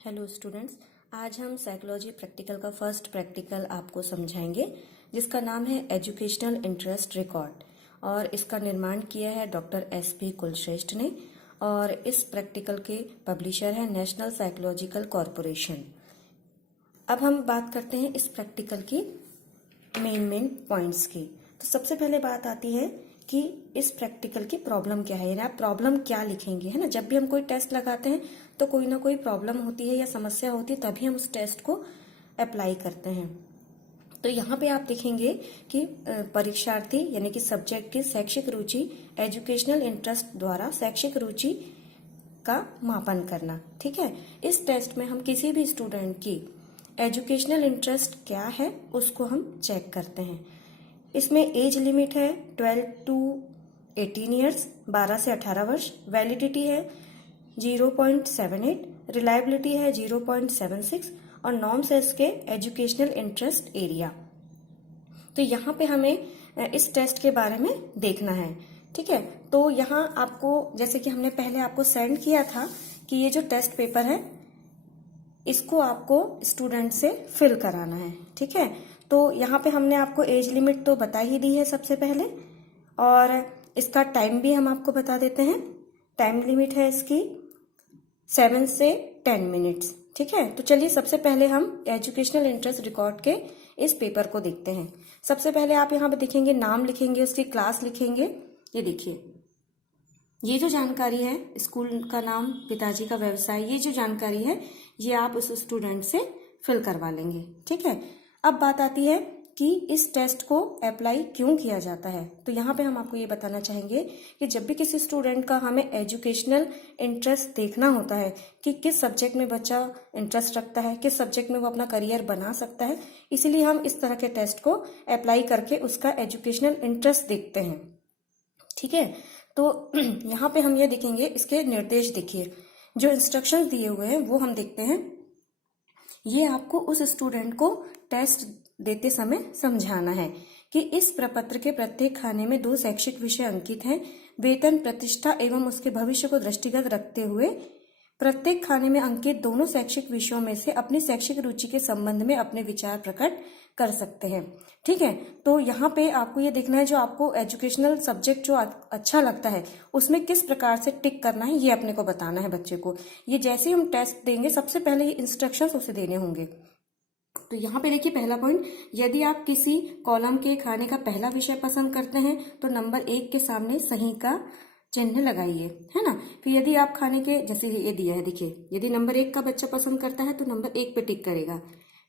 Hello students, आज हम psychology practical का फर्स्ट प्रैक्टिकल आपको समझाएंगे जिसका नाम है एजुकेशनल इंटरेस्ट रिकॉर्ड और इसका निर्माण किया है डॉक्टर SP कुलश्रेष्ठ ने और इस प्रैक्टिकल के पब्लिशर है नेशनल साइकोलॉजिकल कॉरपोरेशन। अब हम बात करते हैं इस प्रैक्टिकल की मेन पॉइंट्स की। तो सबसे पहले बात आती है कि इस प्रैक्टिकल की प्रॉब्लम क्या है, यानी आप प्रॉब्लम क्या लिखेंगे, है ना। जब भी हम कोई टेस्ट लगाते हैं तो कोई ना कोई प्रॉब्लम होती है या समस्या होती है, तभी हम उस टेस्ट को अप्लाई करते हैं। तो यहाँ पे आप देखेंगे कि परीक्षार्थी यानी कि सब्जेक्ट की शैक्षिक रुचि एजुकेशनल इंटरेस्ट द्वारा शैक्षिक रुचि का मापन करना। ठीक है, इस टेस्ट में हम किसी भी स्टूडेंट की एजुकेशनल इंटरेस्ट क्या है उसको हम चेक करते हैं। इसमें एज लिमिट है 12 to 18 ईयर्स, 12 से 18 वर्ष। वैलिडिटी है 0.78, रिलायबिलिटी है 0.76 और नॉर्म्स है इसके एजुकेशनल इंटरेस्ट एरिया। तो यहाँ पे हमें इस टेस्ट के बारे में देखना है। ठीक है, तो यहाँ आपको जैसे कि हमने पहले आपको सेंड किया था कि ये जो टेस्ट पेपर है इसको आपको स्टूडेंट से फिल कराना है। ठीक है, तो यहाँ पे हमने आपको एज लिमिट तो बता ही दी है सबसे पहले, और इसका टाइम भी हम आपको बता देते हैं। टाइम लिमिट है इसकी 7 से 10 मिनट्स। ठीक है, तो चलिए सबसे पहले हम एजुकेशनल इंटरेस्ट रिकॉर्ड के इस पेपर को देखते हैं। सबसे पहले आप यहाँ पे देखेंगे, नाम लिखेंगे, उसकी क्लास लिखेंगे। ये देखिए, ये जो जानकारी है, स्कूल का नाम, पिताजी का व्यवसाय, ये जो जानकारी है ये आप उस स्टूडेंट से फिल करवा लेंगे। ठीक है, अब बात आती है कि इस टेस्ट को अप्लाई क्यों किया जाता है। तो यहाँ पे हम आपको ये बताना चाहेंगे कि जब भी किसी स्टूडेंट का हमें एजुकेशनल इंटरेस्ट देखना होता है कि किस सब्जेक्ट में बच्चा इंटरेस्ट रखता है, किस सब्जेक्ट में वो अपना करियर बना सकता है, इसीलिए हम इस तरह के टेस्ट को अप्लाई करके उसका एजुकेशनल इंटरेस्ट देखते हैं। ठीक है, तो यहाँ पे हम ये देखेंगे, इसके निर्देश देखिए, जो इंस्ट्रक्शंस दिए हुए हैं वो हम देखते हैं। ये आपको उस स्टूडेंट को टेस्ट देते समय समझाना है कि इस प्रपत्र के प्रत्येक खाने में 2 शैक्षिक विषय अंकित हैं। वेतन, प्रतिष्ठा एवं उसके भविष्य को दृष्टिगत रखते हुए प्रत्येक खाने में अंकित दोनों शैक्षिक विषयों में से अपनी शैक्षिक रुचि के संबंध में अपने विचार प्रकट कर सकते हैं। ठीक है, तो यहाँ पे आपको ये देखना है जो आपको एजुकेशनल सब्जेक्ट जो अच्छा लगता है उसमें किस प्रकार से टिक करना है, ये अपने को बताना है बच्चे को। ये जैसे ही हम टेस्ट देंगे सबसे पहले ये इंस्ट्रक्शंस उसे देने होंगे। तो यहाँ पे देखिए, पहला पॉइंट, यदि आप किसी कॉलम के खाने का पहला विषय पसंद करते हैं तो नंबर 1 के सामने सही का चिन्ह लगाइए, है ना। फिर यदि आप खाने के, जैसे ये दिया है देखिए, यदि नंबर 1 का बच्चा पसंद करता है तो नंबर 1 पे टिक करेगा।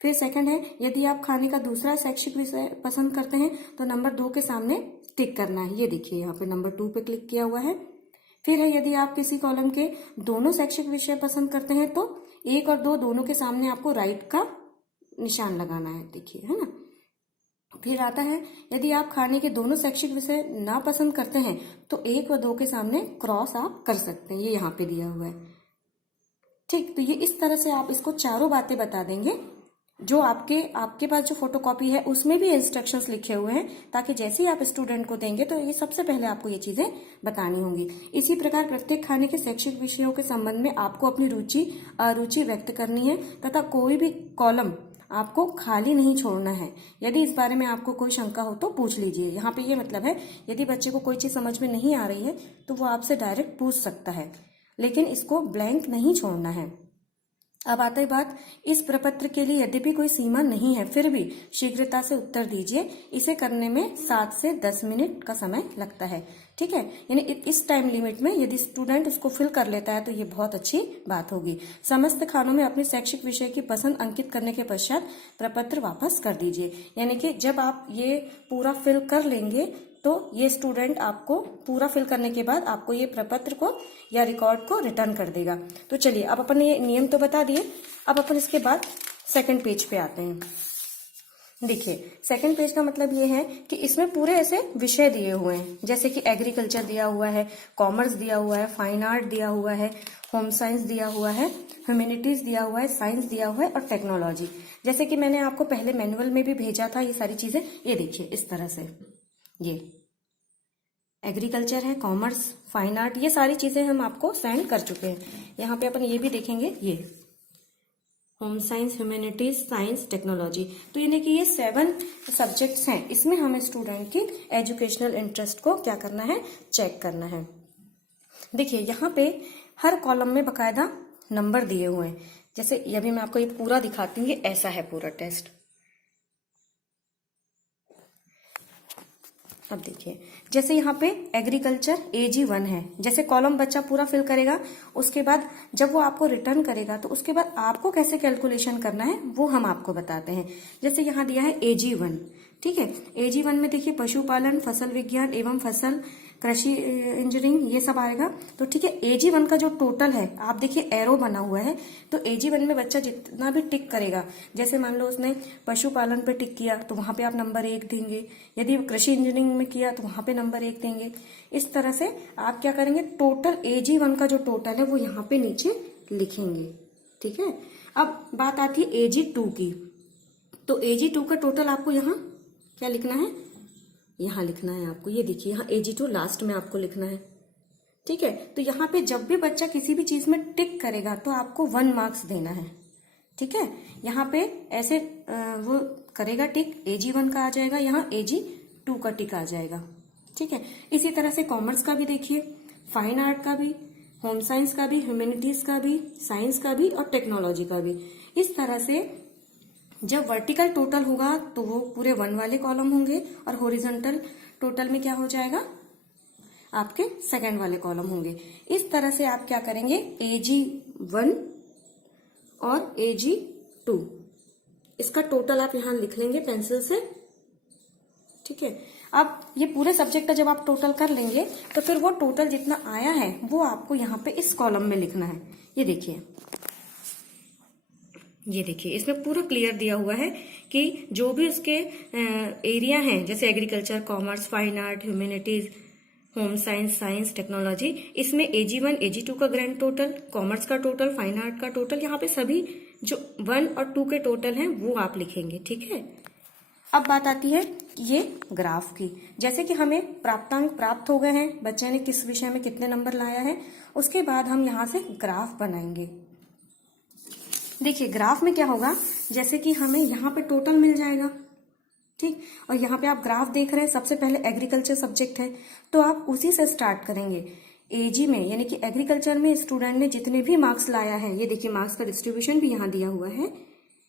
फिर सेकंड है, यदि आप खाने का दूसरा शैक्षिक विषय पसंद करते हैं तो नंबर 2 के सामने टिक करना है। ये देखिए यहाँ पे नंबर 2 पे क्लिक किया हुआ है। फिर है, यदि आप किसी कॉलम के दोनों शैक्षिक विषय पसंद करते हैं तो 1 और 2 दोनों के सामने आपको राइट का निशान लगाना है, देखिए, है ना। फिर आता है, यदि आप खाने के दोनों शैक्षिक विषय ना पसंद करते हैं तो 1 व 2 के सामने क्रॉस आप कर सकते हैं, ये यहाँ पे दिया हुआ है। ठीक, तो ये इस तरह से आप इसको चारों बातें बता देंगे। जो आपके पास जो फोटोकॉपी है उसमें भी इंस्ट्रक्शंस लिखे हुए हैं, ताकि जैसे ही आप स्टूडेंट को देंगे तो ये सबसे पहले आपको ये चीजें बतानी होंगी। इसी प्रकार प्रत्येक खाने के शैक्षिक विषयों के संबंध में आपको अपनी रुचि अरुचि व्यक्त करनी है तथा कोई भी कॉलम आपको खाली नहीं छोड़ना है। यदि इस बारे में आपको कोई शंका हो तो पूछ लीजिए। यहाँ पे ये मतलब है, यदि बच्चे को कोई चीज समझ में नहीं आ रही है तो वो आपसे डायरेक्ट पूछ सकता है, लेकिन इसको ब्लैंक नहीं छोड़ना है। अब आता है बात, इस प्रपत्र के लिए यद्यपि कोई सीमा नहीं है फिर भी शीघ्रता से उत्तर दीजिए। इसे करने में 7 से 10 मिनट का समय लगता है। ठीक है, यानी इस टाइम लिमिट में यदि स्टूडेंट उसको फिल कर लेता है तो ये बहुत अच्छी बात होगी। समस्त खानों में अपने शैक्षिक विषय की पसंद अंकित करने के पश्चात प्रपत्र वापस कर दीजिए। यानी कि जब आप ये पूरा फिल कर लेंगे तो ये स्टूडेंट आपको पूरा फिल करने के बाद आपको ये प्रपत्र को या रिकॉर्ड को रिटर्न कर देगा। तो चलिए, अब अपन ये नियम तो बता दिए, अब अपन इसके बाद सेकंड पेज पे आते हैं। देखिए, सेकंड पेज का मतलब ये है कि इसमें पूरे ऐसे विषय दिए हुए हैं, जैसे कि एग्रीकल्चर दिया हुआ है, कॉमर्स दिया हुआ है, फाइन आर्ट दिया हुआ है, होम साइंस दिया हुआ है, ह्यूमैनिटीज दिया हुआ है, साइंस दिया हुआ है और टेक्नोलॉजी। जैसे कि मैंने आपको पहले मैनुअल में भी भेजा था, ये सारी चीजें ये देखिए इस तरह से, ये एग्रीकल्चर है, कॉमर्स, फाइन आर्ट, ये सारी चीजें हम आपको सेंड कर चुके हैं। यहाँ पे अपन ये भी देखेंगे, ये home science, humanities, science, technology. तो यानी कि ये 7 सब्जेक्ट्स हैं। इसमें हमें स्टूडेंट की एजुकेशनल इंटरेस्ट को क्या करना है, चेक करना है। देखिए यहाँ पे हर कॉलम में बकायदा नंबर दिए हुए हैं। जैसे अभी मैं आपको ये पूरा दिखाती हूँ, ये ऐसा है पूरा टेस्ट। अब देखिए जैसे यहाँ पे एग्रीकल्चर AG1 है, जैसे कॉलम बच्चा पूरा फिल करेगा, उसके बाद जब वो आपको रिटर्न करेगा तो उसके बाद आपको कैसे कैलकुलेशन करना है वो हम आपको बताते हैं। जैसे यहाँ दिया है AG1, ठीक है। AG1 में देखिए पशुपालन, फसल विज्ञान एवं फसल कृषि इंजीनियरिंग ये सब आएगा। तो ठीक है, AG1 का जो टोटल है आप देखिए एरो बना हुआ है, तो AG1 में बच्चा जितना भी टिक करेगा, जैसे मान लो उसने पशुपालन पे टिक किया तो वहां पे आप नंबर 1 देंगे, यदि कृषि इंजीनियरिंग में किया तो वहां पे नंबर 1 देंगे। इस तरह से आप क्या करेंगे, टोटल AG1 का जो टोटल है वो यहाँ पे नीचे लिखेंगे, ठीक है। अब बात आती है AG2 की, तो AG2 का टोटल आपको यहाँ क्या लिखना है, यहाँ लिखना है आपको। ये देखिए यहाँ AG2 लास्ट में आपको लिखना है, ठीक है। तो यहाँ पे जब भी बच्चा किसी भी चीज में टिक करेगा तो आपको 1 मार्क्स देना है, ठीक है। यहाँ पे ऐसे वो करेगा टिक, AG1 का आ जाएगा, यहाँ AG2 का टिक आ जाएगा, ठीक है। इसी तरह से कॉमर्स का भी देखिए, फाइन आर्ट का भी, होम साइंस का भी, ह्यूमैनिटीज का भी, साइंस का भी और टेक्नोलॉजी का भी। इस तरह से जब वर्टिकल टोटल होगा तो वो पूरे 1 वाले कॉलम होंगे, और हॉरिजॉन्टल टोटल में क्या हो जाएगा, आपके सेकंड वाले कॉलम होंगे। इस तरह से आप क्या करेंगे, AG1 और AG2 इसका टोटल आप यहां लिख लेंगे पेंसिल से, ठीक है। अब ये पूरे सब्जेक्ट का जब आप टोटल कर लेंगे तो फिर वो टोटल जितना आया है वो आपको यहाँ पे इस कॉलम में लिखना है। ये देखिए, ये देखिए इसमें पूरा क्लियर दिया हुआ है कि जो भी उसके एरिया हैं, जैसे agriculture, commerce, fine art, humanities, home science, science, technology, इसमें AG1 AG2 का ग्रैंड टोटल, कॉमर्स का टोटल, फाइन आर्ट का टोटल, यहाँ पे सभी जो 1 और 2 के टोटल हैं वो आप लिखेंगे, ठीक है। अब बात आती है ये ग्राफ की। जैसे कि हमें प्राप्तांक प्राप्त हो गए हैं, बच्चे ने किस विषय में कितने नंबर लाया है, उसके बाद हम यहाँ से ग्राफ बनाएंगे। देखिए ग्राफ में क्या होगा, जैसे कि हमें यहाँ पे टोटल मिल जाएगा, ठीक, और यहाँ पे आप ग्राफ देख रहे हैं, सबसे पहले एग्रीकल्चर सब्जेक्ट है तो आप उसी से स्टार्ट करेंगे। AG में यानी कि एग्रीकल्चर में स्टूडेंट ने जितने भी मार्क्स लाया है, ये देखिए मार्क्स का डिस्ट्रीब्यूशन भी यहाँ दिया हुआ है,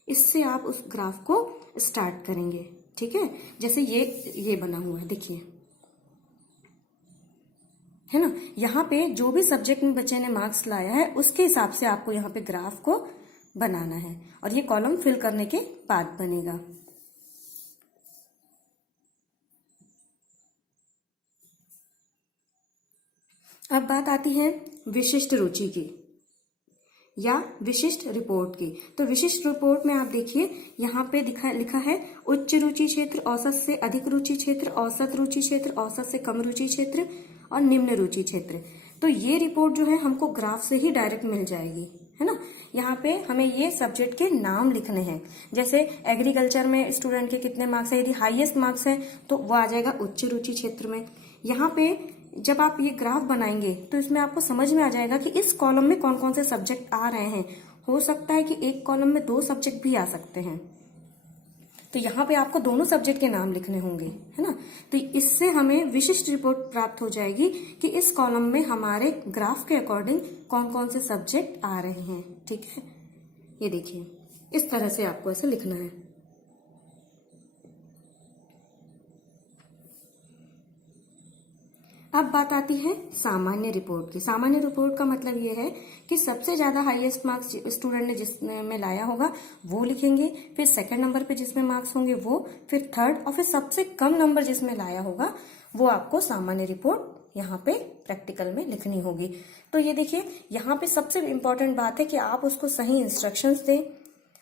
इससे आप उस ग्राफ को स्टार्ट करेंगे, ठीक है। जैसे ये बना हुआ है, देखिए, है ना। यहाँ पे जो भी सब्जेक्ट में बच्चे ने मार्क्स लाया है उसके हिसाब से आपको यहाँ पे ग्राफ को बनाना है, और ये कॉलम फिल करने के बाद बनेगा। अब बात आती है विशिष्ट रुचि की या विशिष्ट रिपोर्ट की। तो विशिष्ट रिपोर्ट में आप देखिए यहाँ पे लिखा है उच्च रुचि क्षेत्र, औसत से अधिक रुचि क्षेत्र, औसत रुचि क्षेत्र, औसत से कम रुचि क्षेत्र और निम्न रुचि क्षेत्र। तो ये रिपोर्ट जो है हमको ग्राफ से ही डायरेक्ट मिल जाएगी, है ना। यहाँ पे हमें ये सब्जेक्ट के नाम लिखने हैं। जैसे एग्रीकल्चर में स्टूडेंट के कितने मार्क्स है, यदि हाईएस्ट मार्क्स है तो वो आ जाएगा उच्च रुचि क्षेत्र में। यहाँ पे जब आप ये ग्राफ बनाएंगे तो इसमें आपको समझ में आ जाएगा कि इस कॉलम में कौन कौन से सब्जेक्ट आ रहे हैं। हो सकता है कि एक कॉलम में 2 सब्जेक्ट भी आ सकते हैं, तो यहाँ पे आपको दोनों सब्जेक्ट के नाम लिखने होंगे, है ना। तो इससे हमें विशिष्ट रिपोर्ट प्राप्त हो जाएगी कि इस कॉलम में हमारे ग्राफ के अकॉर्डिंग कौन कौन से सब्जेक्ट आ रहे हैं, ठीक है। ये देखिए इस तरह से आपको ऐसे लिखना है। अब बात आती है सामान्य रिपोर्ट की। सामान्य रिपोर्ट का मतलब ये है कि सबसे ज्यादा हाईएस्ट मार्क्स स्टूडेंट ने जिसमें लाया होगा वो लिखेंगे, फिर सेकंड नंबर पे जिसमें मार्क्स होंगे वो, फिर थर्ड, और फिर सबसे कम नंबर जिसमें लाया होगा वो आपको सामान्य रिपोर्ट यहाँ पे प्रैक्टिकल में लिखनी होगी। तो ये देखिए यहाँ पे सबसे इम्पोर्टेंट बात है कि आप उसको सही इंस्ट्रक्शंस दें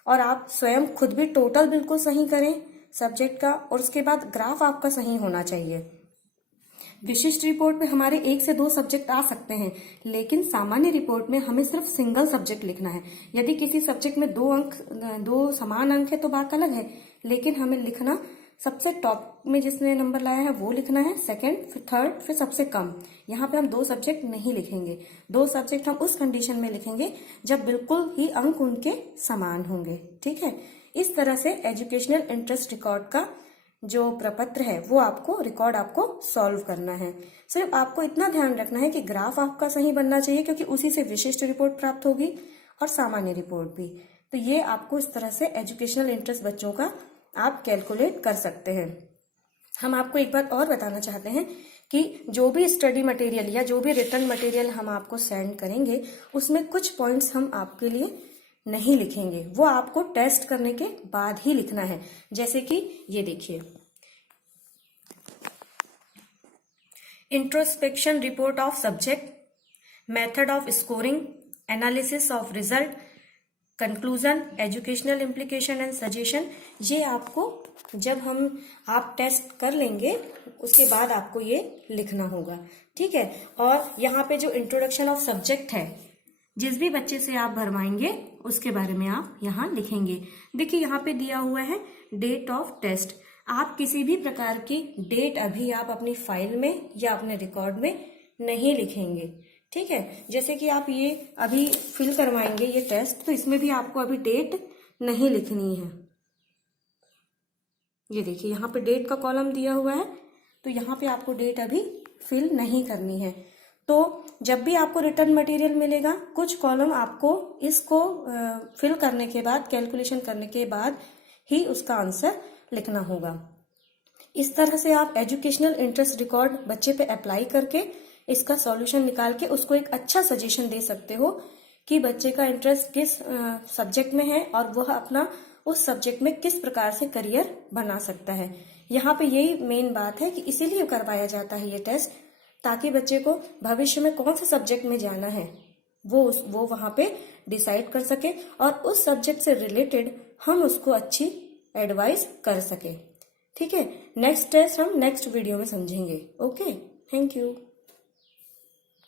और आप स्वयं खुद भी टोटल बिल्कुल सही करें सब्जेक्ट का, और उसके बाद ग्राफ आपका सही होना चाहिए। विशिष्ट रिपोर्ट में हमारे 1 से 2 सब्जेक्ट आ सकते हैं, लेकिन सामान्य रिपोर्ट में हमें सिर्फ सिंगल सब्जेक्ट लिखना है। यदि किसी सब्जेक्ट में 2 समान अंक है तो बात अलग है, लेकिन हमें लिखना सबसे टॉप में जिसने नंबर लाया है वो लिखना है, सेकंड, फिर थर्ड, फिर सबसे कम। यहाँ पे हम 2 सब्जेक्ट नहीं लिखेंगे। 2 सब्जेक्ट हम उस कंडीशन में लिखेंगे जब बिल्कुल ही अंक उनके समान होंगे। ठीक है, इस तरह से एजुकेशनल इंटरेस्ट रिकॉर्ड का जो प्रपत्र है वो आपको रिकॉर्ड आपको सॉल्व करना है। सिर्फ आपको इतना ध्यान रखना है कि ग्राफ आपका सही बनना चाहिए, क्योंकि उसी से विशिष्ट रिपोर्ट प्राप्त होगी और सामान्य रिपोर्ट भी। तो ये आपको इस तरह से एजुकेशनल इंटरेस्ट बच्चों का आप कैलकुलेट कर सकते हैं। हम आपको एक बात और बताना चाहते हैं कि जो भी स्टडी मटेरियल या जो भी रिटर्न मटेरियल हम आपको सेंड करेंगे उसमें कुछ पॉइंट्स हम आपके लिए नहीं लिखेंगे, वो आपको टेस्ट करने के बाद ही लिखना है। जैसे कि ये देखिए, introspection report of subject, method of scoring, analysis of result, conclusion, educational implication and suggestion, ये आपको जब आप टेस्ट कर लेंगे उसके बाद आपको ये लिखना होगा। ठीक है, और यहाँ पे जो इंट्रोडक्शन ऑफ सब्जेक्ट है, जिस भी बच्चे से आप भरवाएंगे उसके बारे में आप यहाँ लिखेंगे। देखिए यहाँ पे दिया हुआ है डेट ऑफ टेस्ट। आप किसी भी प्रकार की डेट अभी आप अपनी फाइल में या अपने रिकॉर्ड में नहीं लिखेंगे। ठीक है, जैसे कि आप ये अभी फिल करवाएंगे ये टेस्ट, तो इसमें भी आपको अभी डेट नहीं लिखनी है। ये देखिए यहाँ पे डेट का कॉलम दिया हुआ है, तो यहाँ पे आपको डेट अभी फिल नहीं करनी है। तो जब भी आपको रिटर्न मटेरियल मिलेगा, कुछ कॉलम आपको इसको फिल करने के बाद, कैलकुलेशन करने के बाद ही उसका आंसर लिखना होगा। इस तरह से आप एजुकेशनल इंटरेस्ट रिकॉर्ड बच्चे पे अप्लाई करके इसका सॉल्यूशन निकाल के उसको एक अच्छा सजेशन दे सकते हो कि बच्चे का इंटरेस्ट किस सब्जेक्ट में है और वह अपना उस सब्जेक्ट में किस प्रकार से करियर बना सकता है। यहाँ पे यही मेन बात है कि इसीलिए करवाया जाता है ये टेस्ट, ताकि बच्चे को भविष्य में कौन से सब्जेक्ट में जाना है वो वहां पे डिसाइड कर सके और उस सब्जेक्ट से रिलेटेड हम उसको अच्छी एडवाइस कर सके। ठीक है, नेक्स्ट टेस्ट हम नेक्स्ट वीडियो में समझेंगे। Okay, thank you.